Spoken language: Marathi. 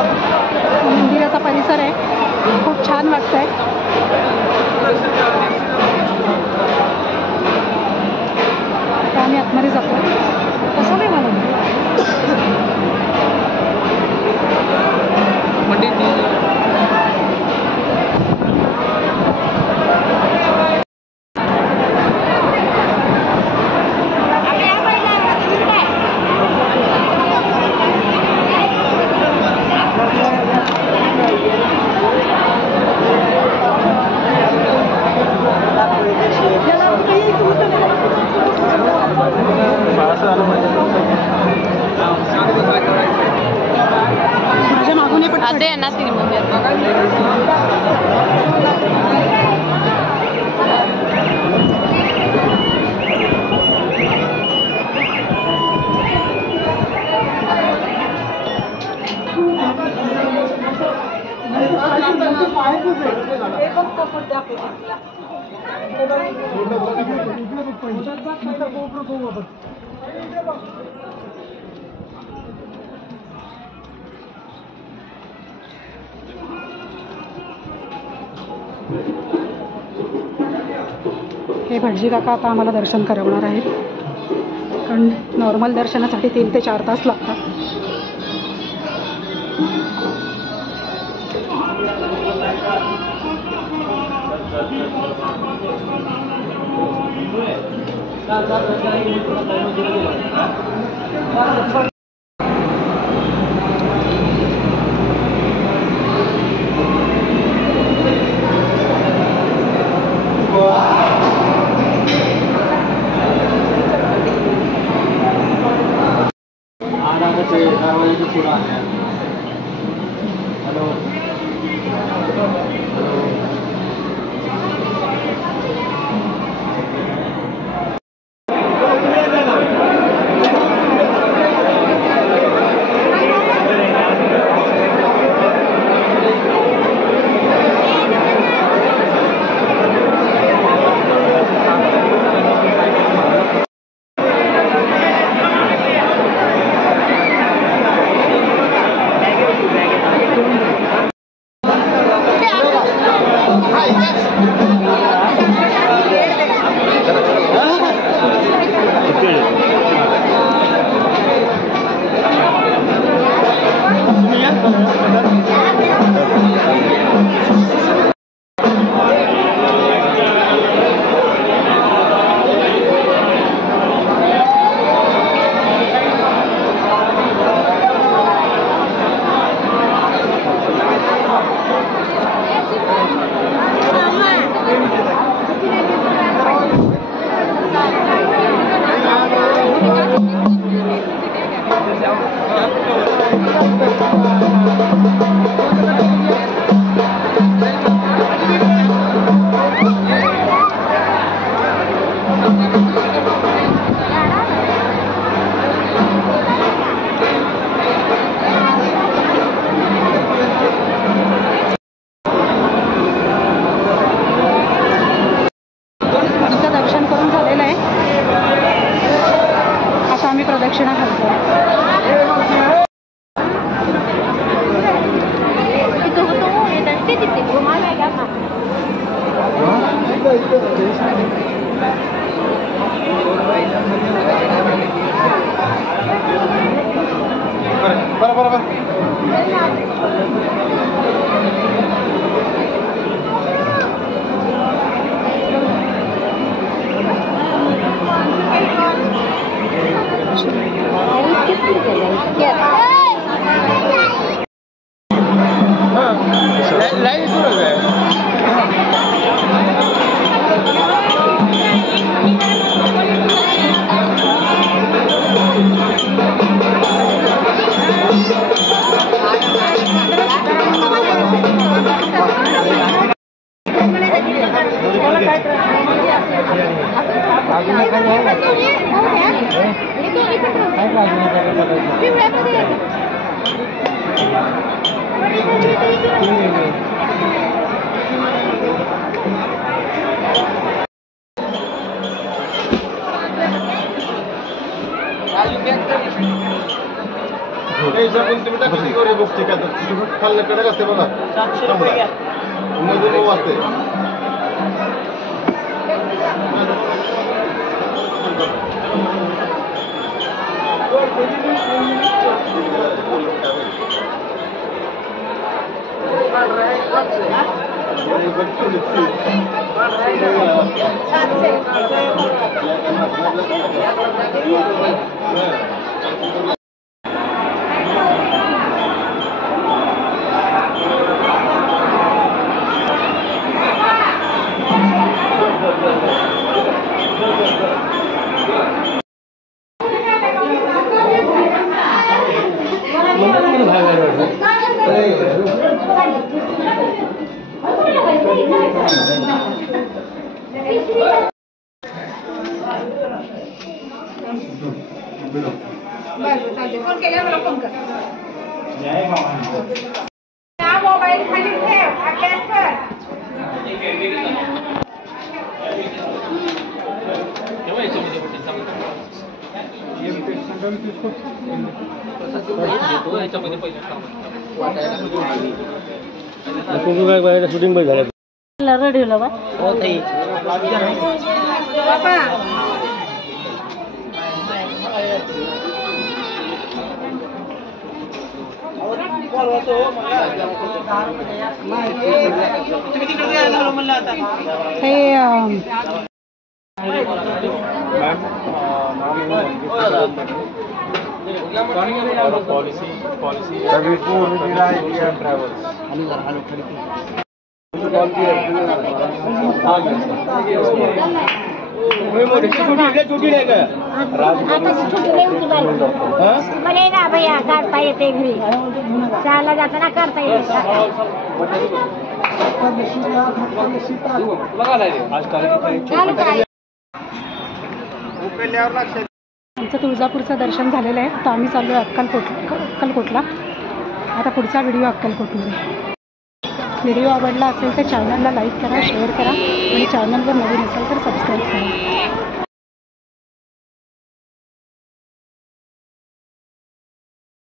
मंदिराचा परिसर आहे, खूप छान वाटतंय. आता आम्ही आतमध्ये जातो. कसं नाही मला माझ्या मागून पण असे आहे ना तिने मम्मी हे भटजी काका आता आम्हाला दर्शन करवणार आहेत, कारण नॉर्मल दर्शनासाठी 3 ते 4 तास लागतात. प्रदक्षिणा घालतो. गोष्टी काय खाल्लं कडक असते बघा मधून वाजते फोन केल्यावर मला फोन कर मोबाईल खाली ठेव अभ्यास कर शूटिंग पण झालं रेडिओला बा बाबा मला ना भैया काढता येते घरी शाळेला जाताना काढता येते आमचं तुळजापूरचं दर्शन झालेलं आहे. आता आम्ही चाललो आहे अक्कलकोटला. आता पुढचा व्हिडिओ अक्कलकोटमध्ये. व्हिडिओ आवडला असेल तर चॅनलला लाईक करा, शेअर करा आणि चॅनलवर नवीन असेल तर सबस्क्राईब करा.